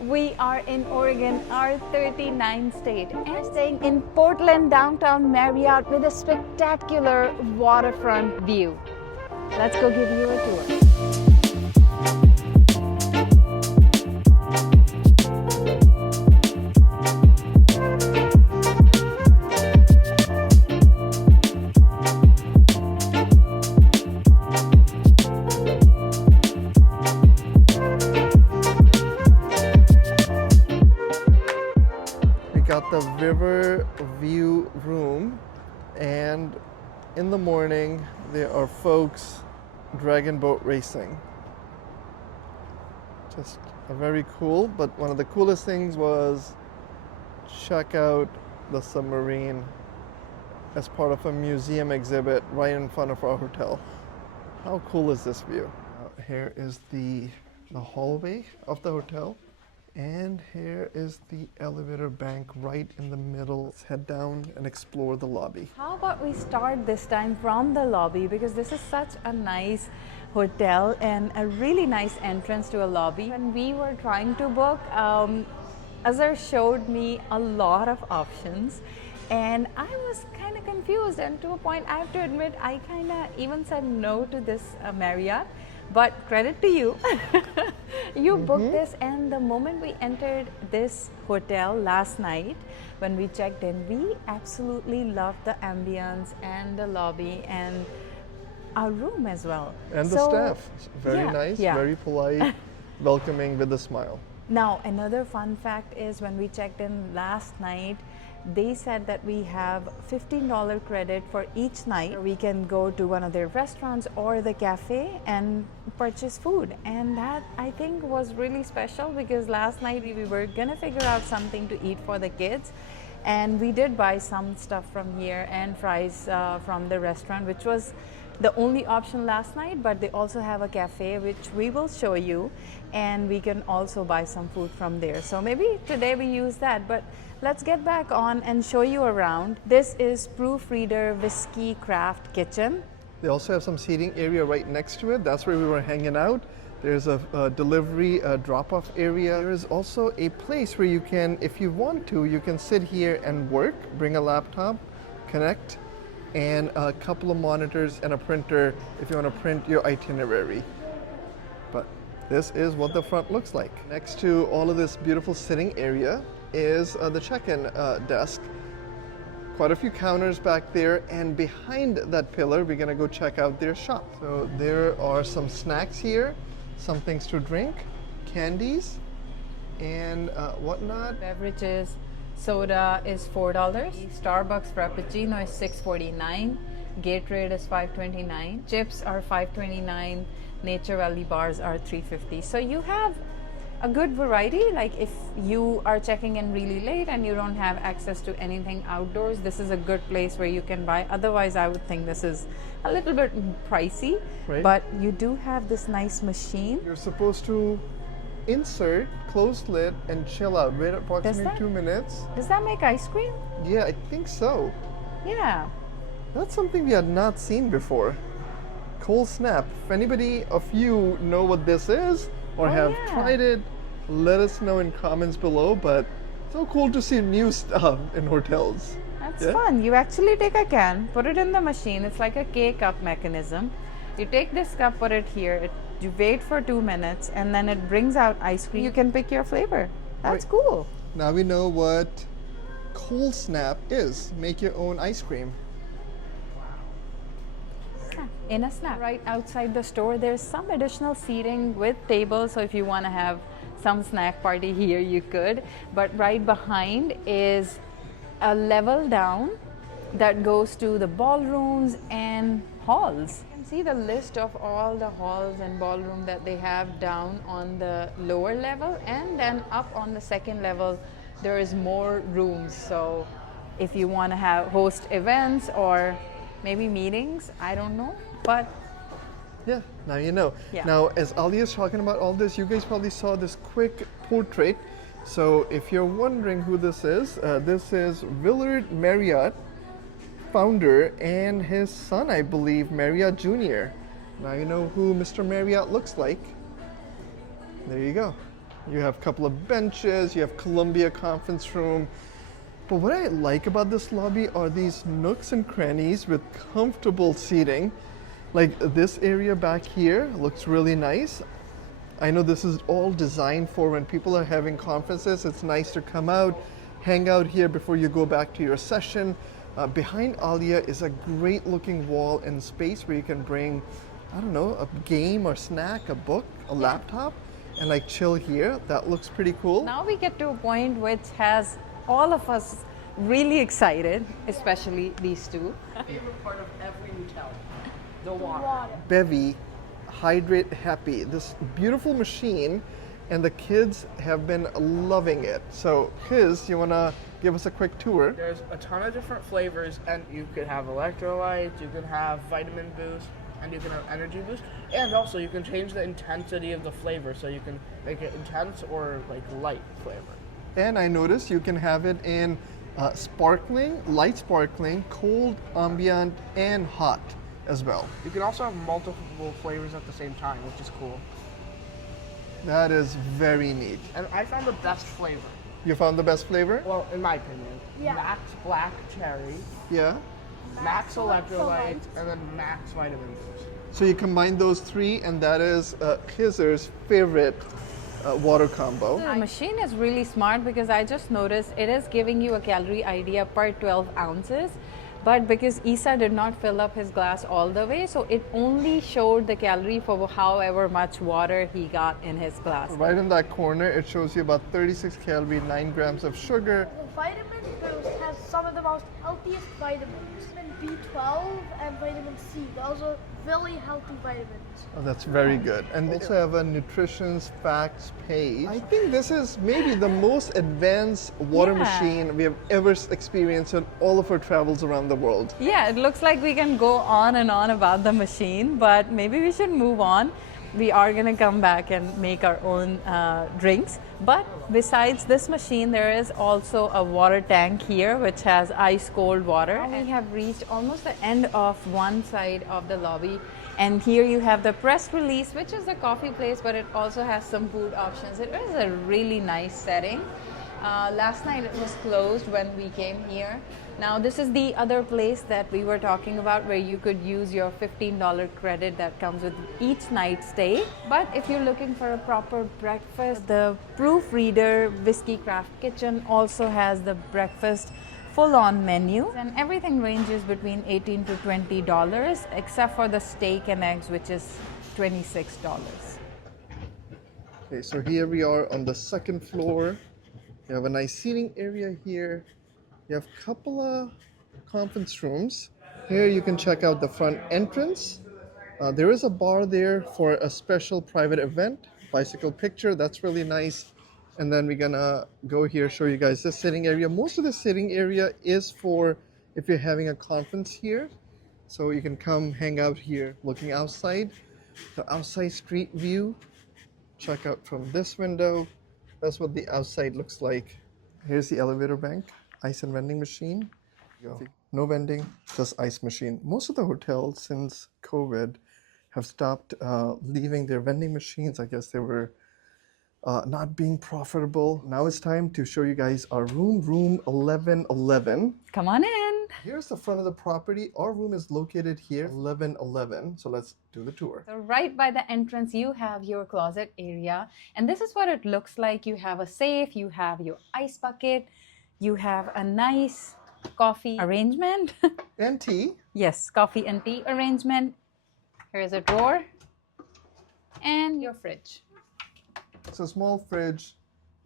We are in Oregon, our 39th state, and staying in Portland Downtown Marriott with a spectacular waterfront view. Let's go give you a tour. Got the river view room, and in the morning there are folks dragon boat racing. Just a very cool, but one of the coolest things was check out the submarine as part of a museum exhibit right in front of our hotel. How cool is this view? Here is the hallway of the hotel. And here is the elevator bank right in the middle. Let's head down and explore the lobby. How about we start this time from the lobby, because this is such a nice hotel and a really nice entrance to a lobby. When we were trying to book, Azhar showed me a lot of options and I was kind of confused, and to a point I have to admit I kind of even said no to this Marriott. But credit to you, you booked this, and the moment we entered this hotel last night, when we checked in, we absolutely loved the ambience and the lobby and our room as well. And the staff, very nice, very polite, welcoming with a smile. Now, another fun fact is when we checked in last night, they said that we have $15 credit for each night. We can go to one of their restaurants or the cafe and purchase food. And that, I think, was really special, because last night we were gonna figure out something to eat for the kids. And we did buy some stuff from here and fries from the restaurant, which was the only option last night, but they also have a cafe which we will show you, and we can also buy some food from there. So maybe today we use that, but let's get back on and show you around. This is Proofreader Whiskey Craft Kitchen. They also have some seating area right next to it. That's where we were hanging out. There's a delivery drop-off area. There is also a place where you can, if you want to, you can sit here and work, bring a laptop, connect, and a couple of monitors and a printer if you want to print your itinerary. But this is what the front looks like. Next to all of this beautiful sitting area is the check-in desk. Quite a few counters back there, and behind that pillar we're gonna go check out their shop. So there are some snacks here, some things to drink, candies, and whatnot. Beverages. Soda is $4. Starbucks Frappuccino is $6.49. Gatorade is $5.29. Chips are $5.29. Nature Valley bars are $3.50. So you have a good variety. Like if you are checking in really late and you don't have access to anything outdoors, this is a good place where you can buy. Otherwise, I would think this is a little bit pricey. Right. But you do have this nice machine. You're supposed to insert, close lid, and chill out. Wait approximately 2 minutes. Does that make ice cream? Yeah, I think so. Yeah. That's something we had not seen before. Cold snap. If anybody of you know what this is or have tried it, let us know in comments below. But so cool to see new stuff in hotels. That's fun. You actually take a can, put it in the machine. It's like a K-cup mechanism. You take this cup, put it here, you wait for 2 minutes, and then it brings out ice cream. You can pick your flavor. That's cool. Now we know what cold snap is. Make your own ice cream. In a snap. Right outside the store, there's some additional seating with tables, so if you want to have some snack party here, you could. But right behind is a level down that goes to the ballrooms and halls. You can see the list of all the halls and ballroom that they have down on the lower level, and then up on the second level there is more rooms. So if you want to host events or maybe meetings, I don't know, but yeah, now you know. Now as Ali is talking about all this, you guys probably saw this quick portrait. So if you're wondering who this is Willard Marriott, founder, and his son, I believe, Marriott Jr. Now you know who Mr. Marriott looks like. There you go. You have a couple of benches, you have Columbia conference room. But what I like about this lobby are these nooks and crannies with comfortable seating. Like this area back here looks really nice. I know this is all designed for when people are having conferences. It's nice to come out, hang out here before you go back to your session. Behind Alia is a great looking wall and space where you can bring, I don't know, a game or snack, a book, a laptop, and like chill here. That looks pretty cool. Now we get to a point which has all of us really excited, especially these two. Favorite part of every hotel, the water. Bevy Hydrate Happy, this beautiful machine, and the kids have been loving it. So, Kiz, you want to give us a quick tour? There's a ton of different flavors, and you could have electrolytes, you can have vitamin boost, and you can have energy boost, and also you can change the intensity of the flavor, so you can make it intense or like light flavor. And I noticed you can have it in sparkling, light sparkling, cold, ambient, and hot as well. You can also have multiple flavors at the same time, which is cool. That is very neat. And I found the best flavor. You found the best flavor? Well, in my opinion, Max Black Cherry, Yeah. Max Electrolytes, and then Max Vitamin Boost. So you combine those three, and that is Kizer's favorite water combo. The machine is really smart because I just noticed it is giving you a calorie idea per 12 ounces. But because Isa did not fill up his glass all the way, so it only showed the calorie for however much water he got in his glass. Right in that corner, it shows you about 36 calories, 9 grams of sugar. The vitamin boost has some of the most healthiest vitamins. Vitamin B12 and vitamin C. Those are really healthy vitamins. Oh, that's very good. And they also have a nutrition's facts page. I think this is maybe the most advanced water machine we have ever experienced in all of our travels around the world. Yeah, it looks like we can go on and on about the machine, but maybe we should move on. We are going to come back and make our own drinks. But besides this machine, there is also a water tank here which has ice cold water. And we have reached almost the end of one side of the lobby. And here you have the press release, which is a coffee place, but it also has some food options. It is a really nice setting. Last night it was closed when we came here. Now this is the other place that we were talking about where you could use your $15 credit that comes with each night stay. But if you're looking for a proper breakfast, the Proofreader Whiskey Craft Kitchen also has the breakfast full-on menu, and everything ranges between $18 to $20 except for the steak and eggs, which is $26. Okay, so here we are on the second floor. You have a nice seating area here. You have a couple of conference rooms. Here you can check out the front entrance. There is a bar there for a special private event, bicycle picture. That's really nice. And then we're gonna go here, show you guys the sitting area. Most of the sitting area is for if you're having a conference here. So you can come hang out here looking outside. The outside street view. Check out from this window. That's what the outside looks like. Here's the elevator bank, ice and vending machine. No vending, just ice machine. Most of the hotels since COVID have stopped leaving their vending machines. I guess they were not being profitable. Now it's time to show you guys our room 1111. Come on in. Here's the front of the property. Our room is located here, 1111. So let's do the tour. So right by the entrance, you have your closet area. And this is what it looks like. You have a safe, you have your ice bucket, you have a nice coffee arrangement. And tea. Yes, coffee and tea arrangement. Here's a drawer and your fridge. It's a small fridge.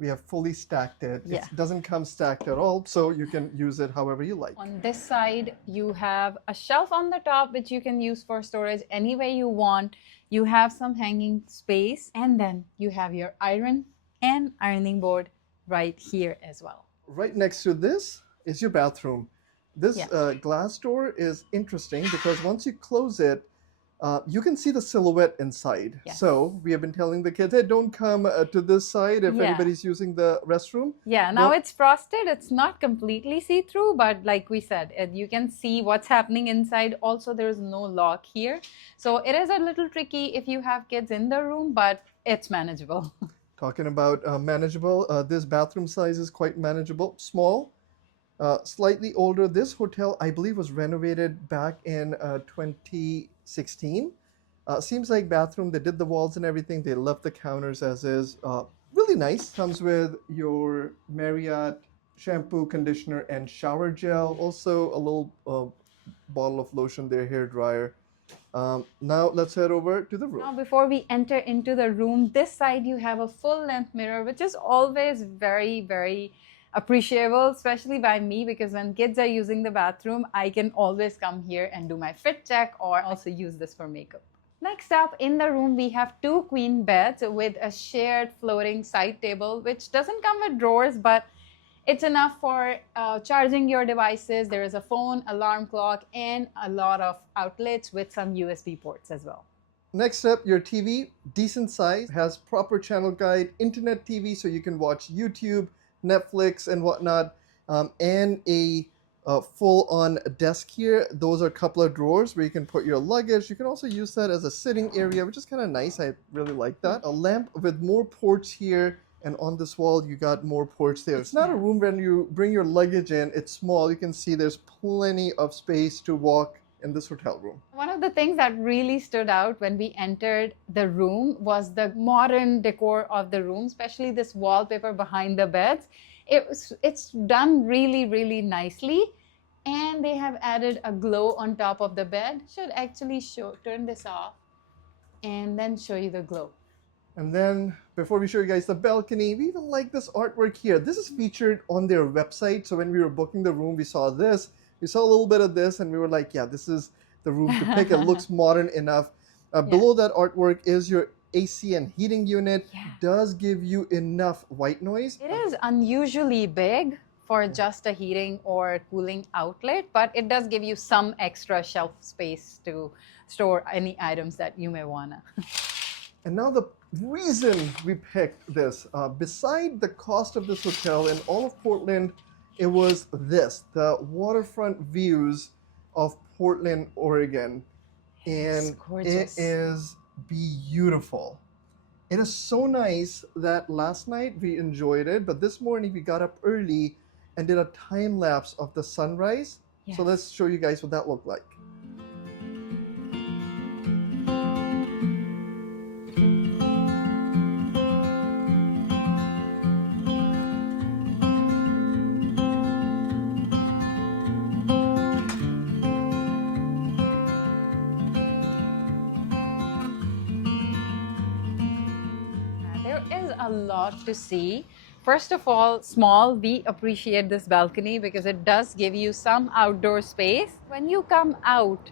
We have fully stacked it. Yeah. It doesn't come stacked at all, so you can use it however you like. On this side, you have a shelf on the top, which you can use for storage any way you want. You have some hanging space, and then you have your iron and ironing board right here as well. Right next to this is your bathroom. This glass door is interesting because once you close it, you can see the silhouette inside. Yes. So we have been telling the kids, hey, don't come to this side if anybody's using the restroom. Yeah, now it's frosted. It's not completely see-through, but like we said, you can see what's happening inside. Also, there's no lock here. So it is a little tricky if you have kids in the room, but it's manageable. Talking about manageable, this bathroom size is quite manageable. Small, slightly older. This hotel, I believe, was renovated back in 2016. Seems like bathroom, they did the walls and everything. They left the counters as is. Really nice. Comes with your Marriott shampoo, conditioner, and shower gel. Also a little bottle of lotion there, hair dryer. Now let's head over to the room. Now, before we enter into the room, this side you have a full-length mirror, which is always very, very appreciable, especially by me, because when kids are using the bathroom, I can always come here and do my fit check or also use this for makeup. Next up in the room, we have two queen beds with a shared floating side table, which doesn't come with drawers, but it's enough for charging your devices. There is a phone, alarm clock, and a lot of outlets with some USB ports as well. Next up, your TV, decent size, has proper channel guide, internet TV, so you can watch YouTube, Netflix, and whatnot, and a full-on desk here. Those are a couple of drawers where you can put your luggage. You can also use that as a sitting area, which is kind of nice. I really like that. A lamp with more ports here, and on this wall, you got more ports there. It's not a room when you bring your luggage in. It's small. You can see there's plenty of space to walk in this hotel room. One of the things that really stood out when we entered the room was the modern decor of the room, especially this wallpaper behind the beds. It's done really, really nicely, and they have added a glow on top of the bed. Should actually turn this off and then show you the glow. And then before we show you guys the balcony, we even like this artwork here. This is featured on their website. So when we were booking the room, we saw this. We saw a little bit of this and we were like, yeah, this is the room to pick. It looks modern enough. Below that artwork is your AC and heating unit. Does give you enough white noise. It is unusually big for just a heating or cooling outlet, but it does give you some extra shelf space to store any items that you may wanna. And now the reason we picked this, beside the cost of this hotel in all of Portland, it was this, the waterfront views of Portland, Oregon. And it is beautiful. It is so nice that last night we enjoyed it, but this morning we got up early and did a time lapse of the sunrise. So let's show you guys what that looked like. A lot to see. First of all, small, we appreciate this balcony because it does give you some outdoor space. When you come out,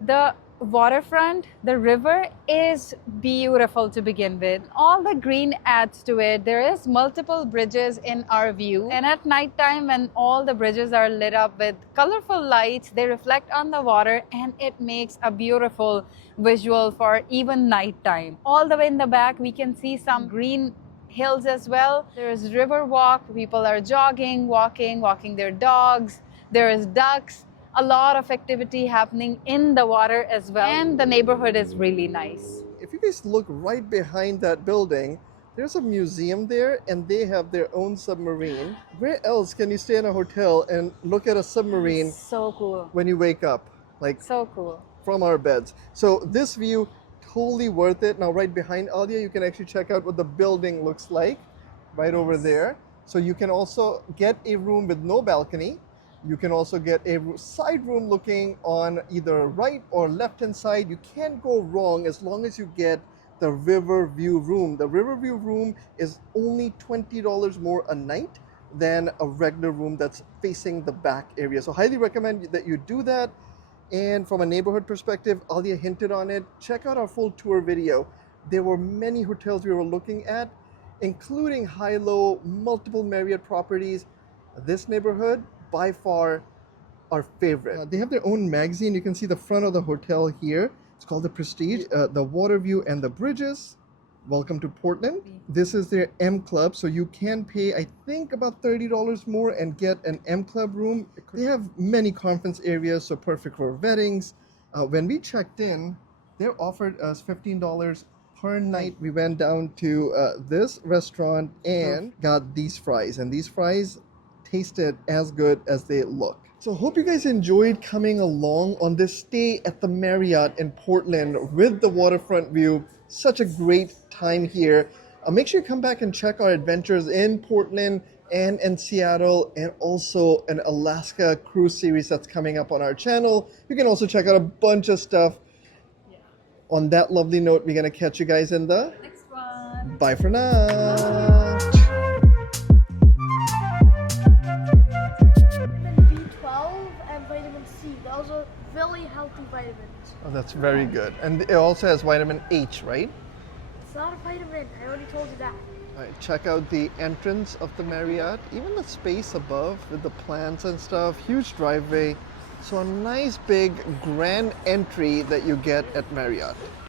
the waterfront, the river is beautiful to begin with. All the green adds to it. There is multiple bridges in our view, and at nighttime when all the bridges are lit up with colorful lights, they reflect on the water and it makes a beautiful visual for even nighttime. All the way in the back we can see some green hills as well. There is river walk. People are jogging, walking their dogs. There is ducks. A lot of activity happening in the water as well, and the neighborhood is really nice. If you guys look right behind that building, there's a museum there and they have their own submarine. Where else can you stay in a hotel and look at a submarine? So cool. When you wake up, like so cool, from our beds. So this view, totally worth it. Now right behind Alia, you can actually check out what the building looks like right over there. So you can also get a room with no balcony. You can also get a side room looking on either right or left hand side. You can't go wrong as long as you get the river view room. The river view room is only $20 more a night than a regular room that's facing the back area. So highly recommend that you do that. And from a neighborhood perspective, Alia hinted on it. Check out our full tour video. There were many hotels we were looking at, including high-low, multiple Marriott properties. This neighborhood, by far, our favorite. They have their own magazine. You can see the front of the hotel here. It's called the Prestige, the water view and the bridges. Welcome to Portland. This is their M Club, so you can pay, I think, about $30 more and get an M Club room. They have many conference areas, so perfect for weddings. When we checked in, they offered us $15 per night. We went down to this restaurant and got these fries, and these fries tasted as good as they look. So hope you guys enjoyed coming along on this stay at the Marriott in Portland with the waterfront view. Such a great time here. Make sure you come back and check our adventures in Portland and in Seattle, and also an Alaska cruise series that's coming up on our channel. You can also check out a bunch of stuff. On that lovely note, we're going to catch you guys in the Next one. Bye for now. Vitamin B12 and vitamin C. Those are really healthy vitamins. Oh, that's very good. And it also has vitamin H, right? It's not a vitamin. I already told you that. All right, check out the entrance of the Marriott, even the space above with the plants and stuff, huge driveway. So a nice big grand entry that you get at Marriott.